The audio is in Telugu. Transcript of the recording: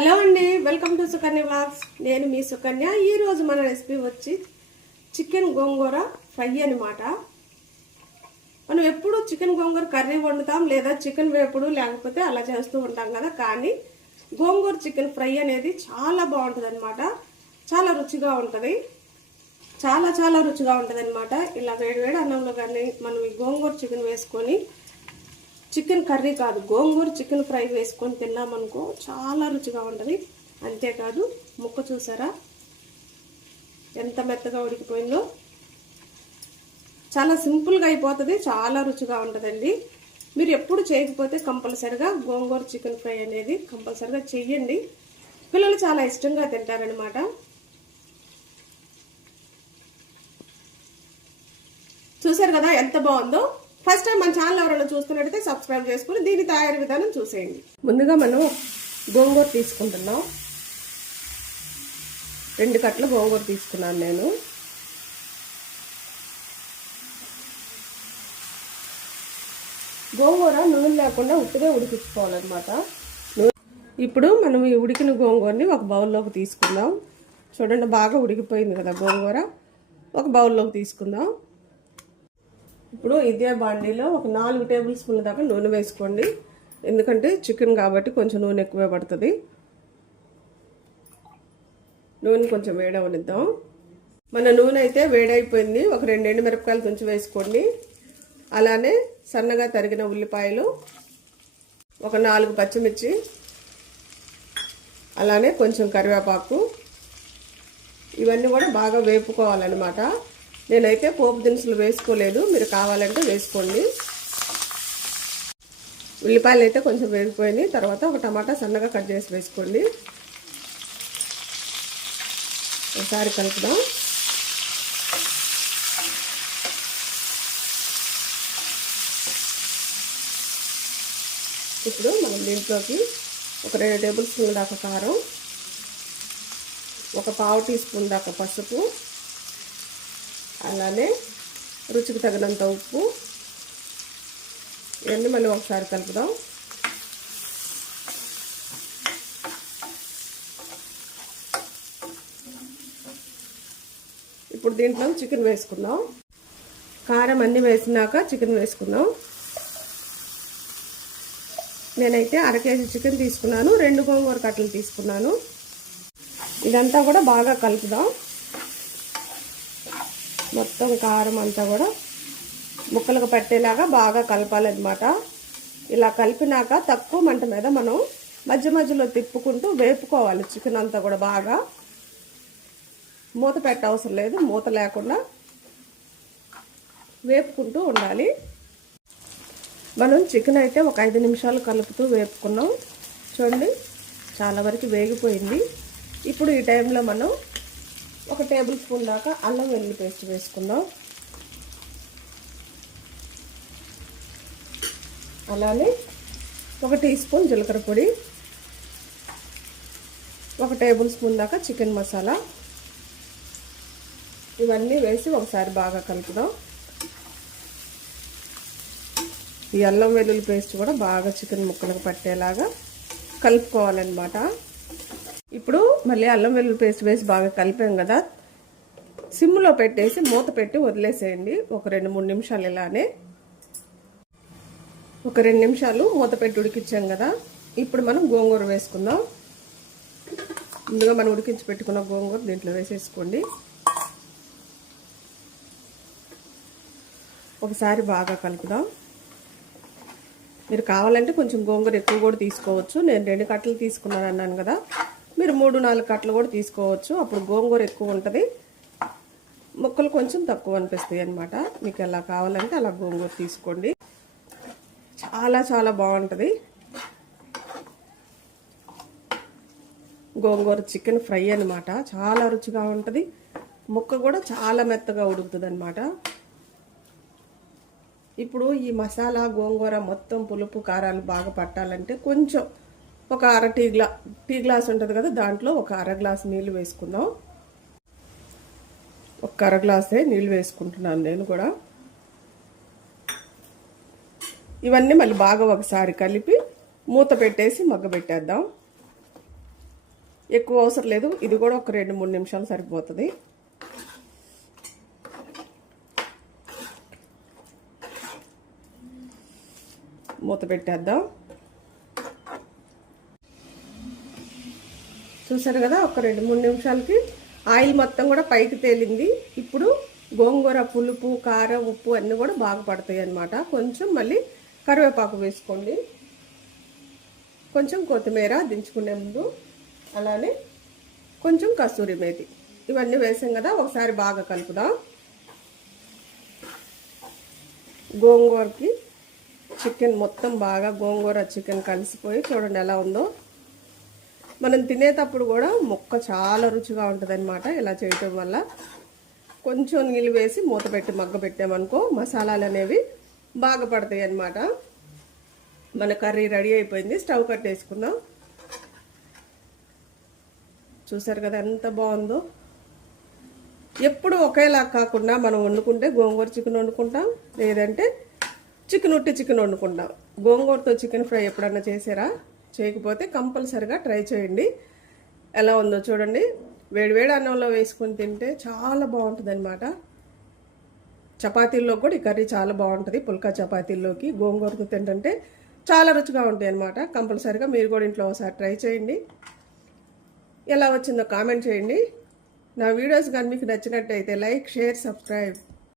హలో అండి వెల్కమ్ టు సుకన్య వ్లాగ్స్. నేను మీ సుకన్య. ఈరోజు మన రెసిపీ వచ్చి చికెన్ గోంగూర ఫ్రై అన్నమాట. మనం ఎప్పుడు చికెన్ గోంగూర కర్రీ వండుతాం లేదా చికెన్ వేపుడు లేకపోతే అలా చేస్తూ ఉంటాం కదా కానీ గోంగూర చికెన్ ఫ్రై అనేది చాలా బాగుంటుంది చాలా రుచిగా ఉంటుంది. చాలా చాలా రుచిగా ఉంటుంది అనమాట ఇలా వేడివేడి అన్నంలో కానీ మనం ఈ గోంగూర చికెన్ వేసుకొని చికెన్ కర్రీ కాదు గోంగూర చికెన్ ఫ్రై వేసుకొని తిన్నామనుకో చాలా రుచిగా ఉంటుంది. అంతేకాదు ముక్క చూసారా? ఎంత మెత్తగా ఉడికిపోయిందో. చాలా సింపుల్గా అయిపోతుంది చాలా రుచిగా ఉంటుందండి. మీరు ఎప్పుడు చేయకపోతే కంపల్సరిగా గోంగూర చికెన్ ఫ్రై అనేది కంపల్సరిగా చెయ్యండి. పిల్లలు చాలా ఇష్టంగా తింటారనమాట చూసారు కదా ఎంత బాగుందో? ఫస్ట్ టైం మన ఛానల్ ఎవరైనా చూస్తున్నట్టయితే సబ్స్క్రైబ్ చేసుకుని దీని తయారీ విధానం చూసేయండి. ముందుగా మనం గోంగూర తీసుకుంటున్నాం. రెండు కట్టలు గోంగూర తీసుకున్నాను నేను. గోంగూర నూనె లేకుండా ఉట్టిగా ఉడికించుకోవాలన్నమాట. ఇప్పుడు మనం ఈ ఉడికిన గోంగూరని ఒక బౌల్లోకి తీసుకుందాం. చూడండి బాగా ఉడికిపోయింది కదా గోంగూర. ఒక బౌల్లోకి తీసుకుందాం. ఇప్పుడు ఇదే బాండీలో ఒక నాలుగు టేబుల్ స్పూన్ల దాకా నూనె వేసుకోండి. ఎందుకంటే చికెన్ కాబట్టి కొంచెం నూనె ఎక్కువే పడుతుంది. నూనె కొంచెం వేడవనిద్దాం. మన నూనె అయితే వేడైపోయింది. ఒక రెండు ఎండు మిరపకాయలు తుంచి వేసుకోండి. అలానే సన్నగా తరిగిన ఉల్లిపాయలు ఒక నాలుగు పచ్చిమిర్చి అలానే కొంచెం కరివేపాకు. ఇవన్నీ కూడా బాగా వేపుకోవాలన్నమాట. నేనైతే పోపు దినుసులు వేసుకోలేదు. మీరు కావాలంటే వేసుకోండి. ఉల్లిపాయలు అయితే కొంచెం వేగిపోయినాయి. తర్వాత ఒక టమాటా సన్నగా కట్ చేసి వేసుకోండి. ఒకసారి కలుపుదాం. ఇప్పుడు మనం దీంట్లోకి ఒక రెండు టేబుల్ స్పూన్ దాకా కారం ఒక పావు టీ స్పూన్ దాకా పసుపు అలానే రుచికి తగినంత ఉప్పు. ఇవన్నీ మళ్ళీ ఒకసారి కలుపుదాం. ఇప్పుడు దీంట్లో చికెన్ వేసుకుందాం. కారం అన్నీ వేసినాక చికెన్ వేసుకుందాం. నేనైతే అర కేజీ చికెన్ తీసుకున్నాను. రెండు గోంగూర కట్టలు తీసుకున్నాను. ఇదంతా కూడా బాగా కలుపుదాం. మొత్తం కారం అంతా కూడా ముక్కలకు పట్టేలాగా బాగా కలపాలన్నమాట. ఇలా కలిపినాక తక్కువ మంట మీద మనం మధ్య మధ్యలో తిప్పుకుంటూ వేపుకోవాలి చికెన్ అంతా కూడా బాగా. మూత పెట్ట అవసరం లేదు మూత లేకుండా వేపుకుంటూ ఉండాలి. మనం చికెన్ అయితే ఒక ఐదు నిమిషాలు కలుపుతూ వేపుకున్నాం. చూడండి చాలా వరకు వేగిపోయింది. ఇప్పుడు ఈ టైంలో మనం ఒక టేబుల్ స్పూన్ దాకా అల్లం వెల్లుల్లి పేస్ట్ వేసుకుందాం. అలానే ఒక టీ స్పూన్ జీలకర్ర పొడి ఒక టేబుల్ స్పూన్ దాకా చికెన్ మసాలా. ఇవన్నీ వేసి ఒకసారి బాగా కలుపుదాం. ఈ అల్లం వెల్లుల్లి పేస్ట్ కూడా బాగా చికెన్ ముక్కలకు పట్టేలాగా కలుపుకోవాలన్నమాట. ఇప్పుడు మళ్ళీ అల్లం వెల్లుల్లి పేస్ట్ వేసి బాగా కలిపాం కదా. సిమ్లో పెట్టేసి మూత పెట్టి వదిలేసేయండి. ఒక రెండు మూడు నిమిషాలు ఇలానే. ఒక రెండు నిమిషాలు మూత పెట్టి ఉడికించాం కదా. ఇప్పుడు మనం గోంగూర వేసుకుందాం. ముందుగా మనం ఉడికించి పెట్టుకున్న గోంగూర దీంట్లో వేసేసుకోండి. ఒకసారి బాగా కలుపుదాం. మీరు కావాలంటే కొంచెం గోంగూర ఎక్కువ కూడా తీసుకోవచ్చు. నేను రెండు కట్టలు తీసుకున్నాను అన్నాను కదా. మీరు మూడు నాలుగు కట్టలు కూడా తీసుకోవచ్చు. అప్పుడు గోంగూర ఎక్కువ ఉంటుంది. ముక్కలు కొంచెం తక్కువ అనిపిస్తాయి అనమాట మీకు ఎలా కావాలంటే అలా గోంగూర తీసుకోండి. చాలా చాలా బాగుంటుంది. గోంగూర చికెన్ ఫ్రై అనమాట చాలా రుచిగా ఉంటుంది. ముక్క కూడా చాలా మెత్తగా ఉడుకుతుంది అనమాట ఇప్పుడు ఈ మసాలా గోంగూర మొత్తం పులుపు కారాలు బాగా పట్టాలంటే కొంచెం ఒక అర టీ గ్లా టీ గ్లాస్ ఉంటుంది కదా దాంట్లో ఒక అర గ్లాస్ నీళ్ళు వేసుకుందాం. ఒక అర గ్లాసే నీళ్ళు వేసుకుంటున్నాను నేను కూడా. ఇవన్నీ మళ్ళీ బాగా ఒకసారి కలిపి మూత పెట్టేసి మగ్గ పెట్టేద్దాం. ఎక్కువ అవసరం లేదు ఇది కూడా ఒక రెండు మూడు నిమిషాలు సరిపోతుంది. మూత పెట్టేద్దాం. చూసారు కదా ఒక రెండు మూడు నిమిషాలకి ఆయిల్ మొత్తం కూడా పైకి తేలింది. ఇప్పుడు గోంగూర పులుపు కారం ఉప్పు అన్నీ కూడా బాగా పడతాయి అన్నమాట. కొంచెం మళ్ళీ కరివేపాకు వేసుకోండి. కొంచెం కొత్తిమీర దించుకునే ముందు అలానే కొంచెం కస్తూరి మేతి. ఇవన్నీ వేసాం కదా ఒకసారి బాగా కలుపుదాం. గోంగూరకి చికెన్ మొత్తం బాగా గోంగూర చికెన్ కలిసిపోయి చూడండి ఎలా ఉందో. మనం తినేటప్పుడు కూడా ముక్క చాలా రుచిగా ఉంటుందన్నమాట. ఇలా చేయటం వల్ల కొంచెం నీళ్ళు వేసి మూత పెట్టి మగ్గ పెట్టామనుకో మసాలాలు అనేవి బాగా పడతాయి అన్నమాట మన కర్రీ రెడీ అయిపోయింది. స్టవ్ కట్టేసుకుందాం. చూసారు కదా ఎంత బాగుందో. ఎప్పుడు ఒకేలా కాకుండా మనం వండుకుంటే గోంగూర చికెన్ వండుకుంటాం. లేదంటే చికెన్ ఉట్టి చికెన్ వండుకుంటాం. గోంగూరతో చికెన్ ఫ్రై ఎప్పుడన్నా చేసారా? చేయకపోతే కంపల్సరిగా ట్రై చేయండి. ఎలా ఉందో చూడండి. వేడివేడి అన్నంలో వేసుకొని తింటే చాలా బాగుంటుంది అనమాట చపాతీల్లో కూడా ఈ కర్రీ చాలా బాగుంటుంది. పుల్కా చపాతీల్లోకి గోంగూరతో తింటుంటే చాలా రుచిగా ఉంటాయి అనమాట కంపల్సరిగా మీరు కూడా ఇంట్లో ఒకసారి ట్రై చేయండి. ఎలా వచ్చిందో కామెంట్ చేయండి. నా వీడియోస్ కానీ మీకు నచ్చినట్టయితే లైక్ షేర్ సబ్స్క్రైబ్.